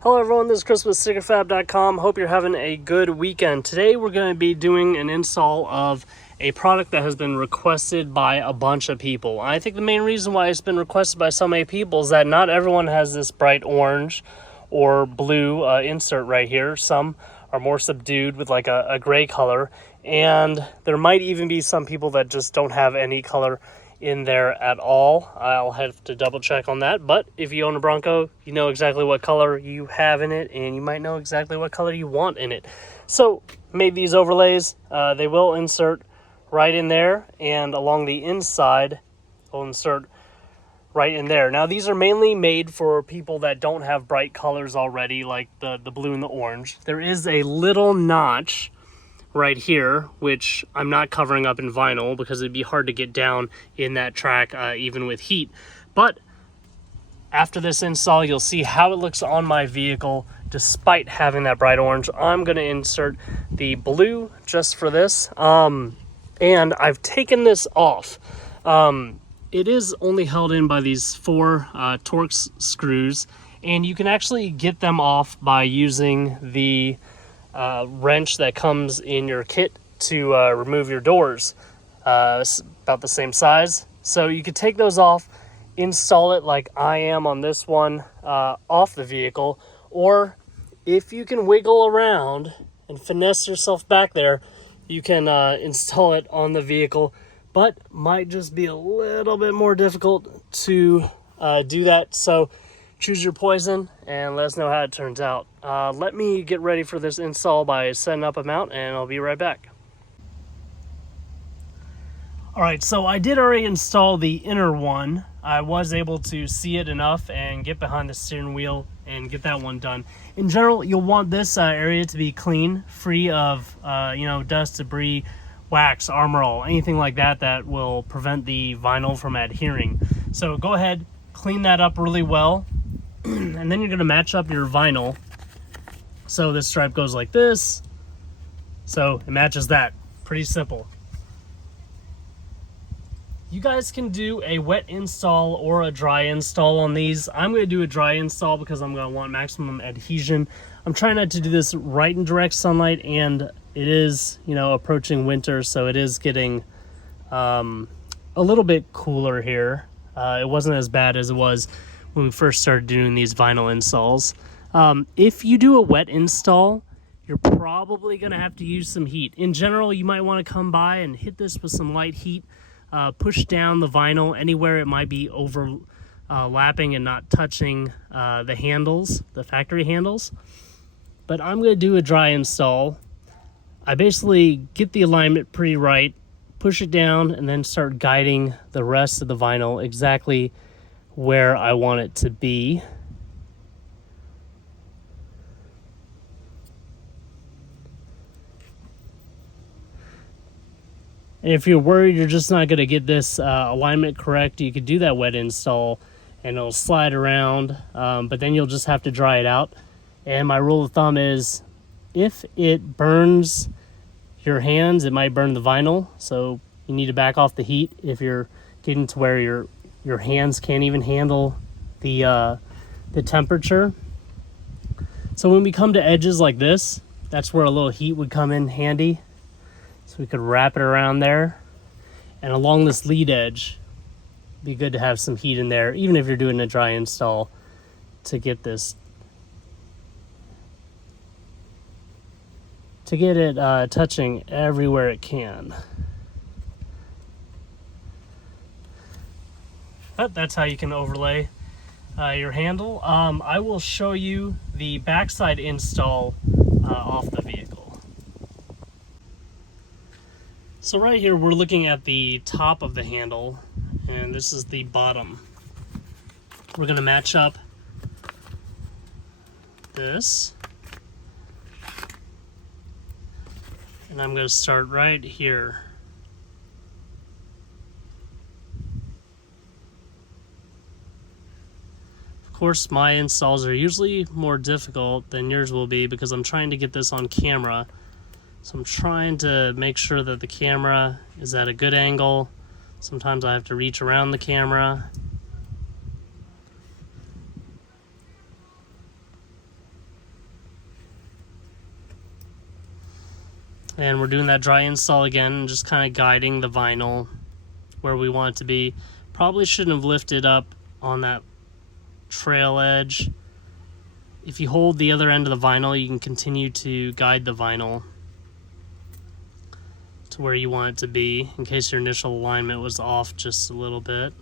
Hello everyone, this is Chris with StickerFab.com. Hope you're having a good weekend. Today we're going to be doing an install of a product that has been requested by a bunch of people. I think the main reason why it's been requested by so many people is that not everyone has this bright orange or blue insert right here. Some are more subdued with like a gray color, and there might even be some people that just don't have any color in there at all. I'll have to double check on that, but if you own a Bronco, you know exactly what color you have in it, and you might know exactly what color you want in it. So made these overlays. They will insert right in there, and along the inside will insert right in there. Now these are mainly made for people that don't have bright colors already, like the blue and the orange. There is a little notch right here, which I'm not covering up in vinyl because it'd be hard to get down in that track even with heat. But after this install, you'll see how it looks on my vehicle despite having that bright orange. I'm going to insert the blue just for this, and I've taken this off. It is only held in by these 4 Torx screws, and you can actually get them off by using the wrench that comes in your kit to remove your doors. It's about the same size, so you could take those off, install it like I am on this one off the vehicle, or if you can wiggle around and finesse yourself back there, you can install it on the vehicle, but might just be a little bit more difficult to do that. So choose your poison and let us know how it turns out. Let me get ready for this install by setting up a mount, and I'll be right back. Alright, so I did already install the inner one. I was able to see it enough and get behind the steering wheel and get that one done. In general, you'll want this area to be clean, free of dust, debris, wax, Armor All, anything like that that will prevent the vinyl from adhering. So go ahead, clean that up really well. And then you're going to match up your vinyl. So this stripe goes like this. So it matches that. Pretty simple. You guys can do a wet install or a dry install on these. I'm going to do a dry install because I'm going to want maximum adhesion. I'm trying not to do this right in direct sunlight, and it is, approaching winter, so it is getting a little bit cooler here. It wasn't as bad as it was when we first started doing these vinyl installs. If you do a wet install, you're probably going to have to use some heat. In general, you might want to come by and hit this with some light heat, push down the vinyl anywhere it might be overlapping and not touching the handles, the factory handles. But I'm going to do a dry install. I basically get the alignment pretty right, push it down, and then start guiding the rest of the vinyl exactly where I want it to be. And if you're worried you're just not going to get this alignment correct, you could do that wet install and it'll slide around, but then you'll just have to dry it out. And my rule of thumb is if it burns your hands, it might burn the vinyl, so you need to back off the heat if you're getting to where your hands can't even handle the temperature. So when we come to edges like this, that's where a little heat would come in handy. So we could wrap it around there. And along this lead edge, it'd be good to have some heat in there, even if you're doing a dry install, to get this, to get it touching everywhere it can. But that's how you can overlay your handle. I will show you the backside install off the vehicle. So right here we're looking at the top of the handle, and this is the bottom. We're going to match up this, and I'm going to start right here. Of course, my installs are usually more difficult than yours will be because I'm trying to get this on camera. So I'm trying to make sure that the camera is at a good angle. Sometimes I have to reach around the camera. And we're doing that dry install again and just kind of guiding the vinyl where we want it to be. Probably shouldn't have lifted up on that trail edge. If you hold the other end of the vinyl, you can continue to guide the vinyl to where you want it to be in case your initial alignment was off just a little bit.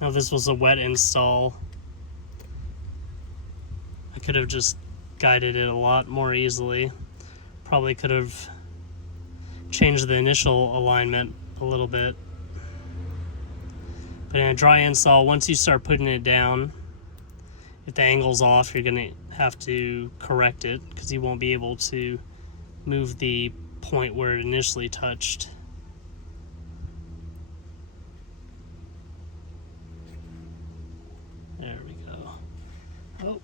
Now this was a wet install. I could have just guided it a lot more easily. Probably could have changed the initial alignment a little bit. But in a dry install, once you start putting it down, if the angle's off, you're gonna have to correct it because you won't be able to move the point where it initially touched. There we go. Oh.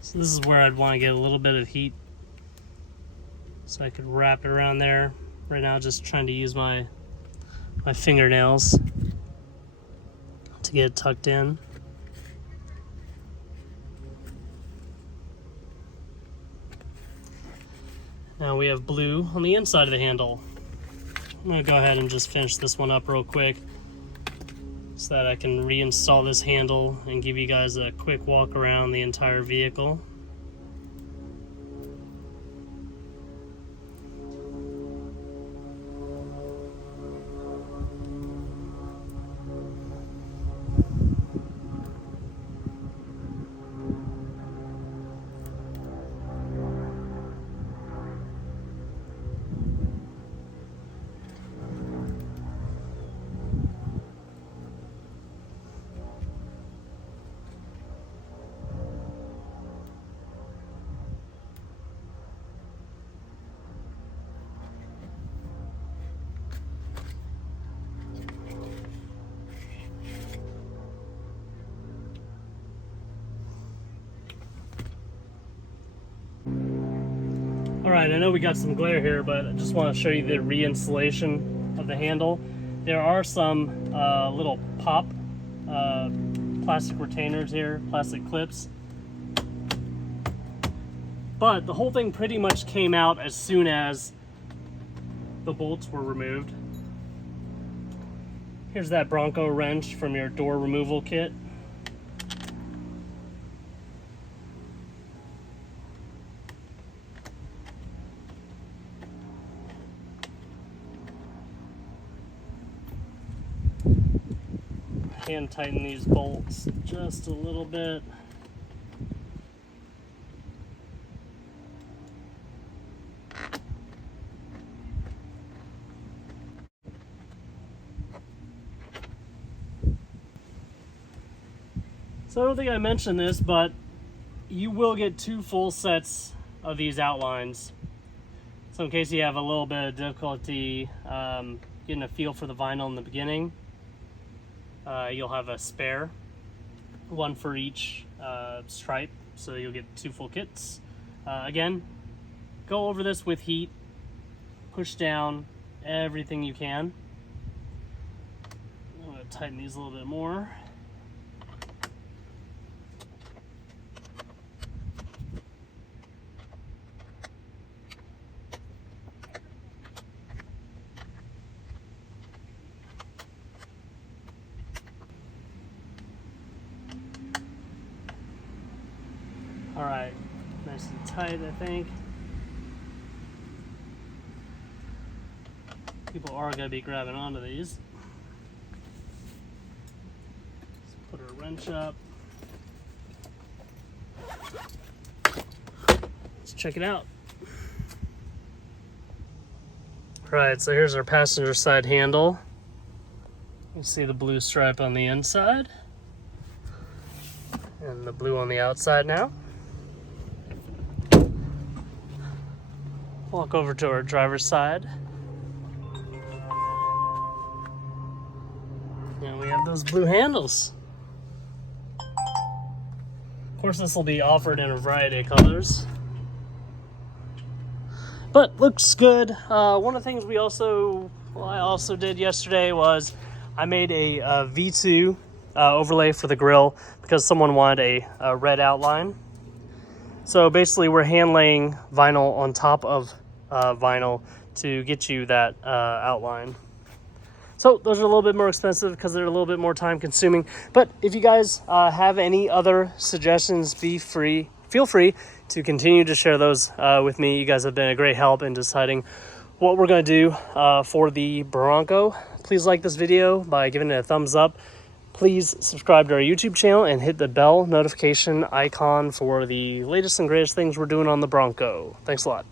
So this is where I'd want to get a little bit of heat so I could wrap it around there. Right now just trying to use my fingernails to get it tucked in. Now we have blue on the inside of the handle. I'm going to go ahead and just finish this one up real quick so that I can reinstall this handle and give you guys a quick walk around the entire vehicle. Alright, I know we got some glare here, but I just want to show you the reinstallation of the handle. There are some little pop plastic retainers here, plastic clips. But the whole thing pretty much came out as soon as the bolts were removed. Here's that Bronco wrench from your door removal kit. Hand tighten these bolts just a little bit. So I don't think I mentioned this, but you will get 2 full sets of these outlines. So in case you have a little bit of difficulty getting a feel for the vinyl in the beginning, you'll have a spare, one for each stripe, so you'll get 2 full kits. Again, go over this with heat, push down everything you can. I'm going to tighten these a little bit more. Alright, nice and tight, I think. People are going to be grabbing onto these. Let's put our wrench up. Let's check it out. Alright, so here's our passenger side handle. You see the blue stripe on the inside and the blue on the outside now. Walk over to our driver's side. And we have those blue handles. Of course, this will be offered in a variety of colors. But looks good. One of the things I also did yesterday was I made a V2 overlay for the grill because someone wanted a red outline. So basically we're hand laying vinyl on top of vinyl to get you that outline. So those are a little bit more expensive because they're a little bit more time consuming. But if you guys have any other suggestions, feel free to continue to share those with me. You guys have been a great help in deciding what we're going to do for the Bronco. Please like this video by giving it a thumbs up. Please subscribe to our YouTube channel and hit the bell notification icon for the latest and greatest things we're doing on the Bronco. Thanks a lot.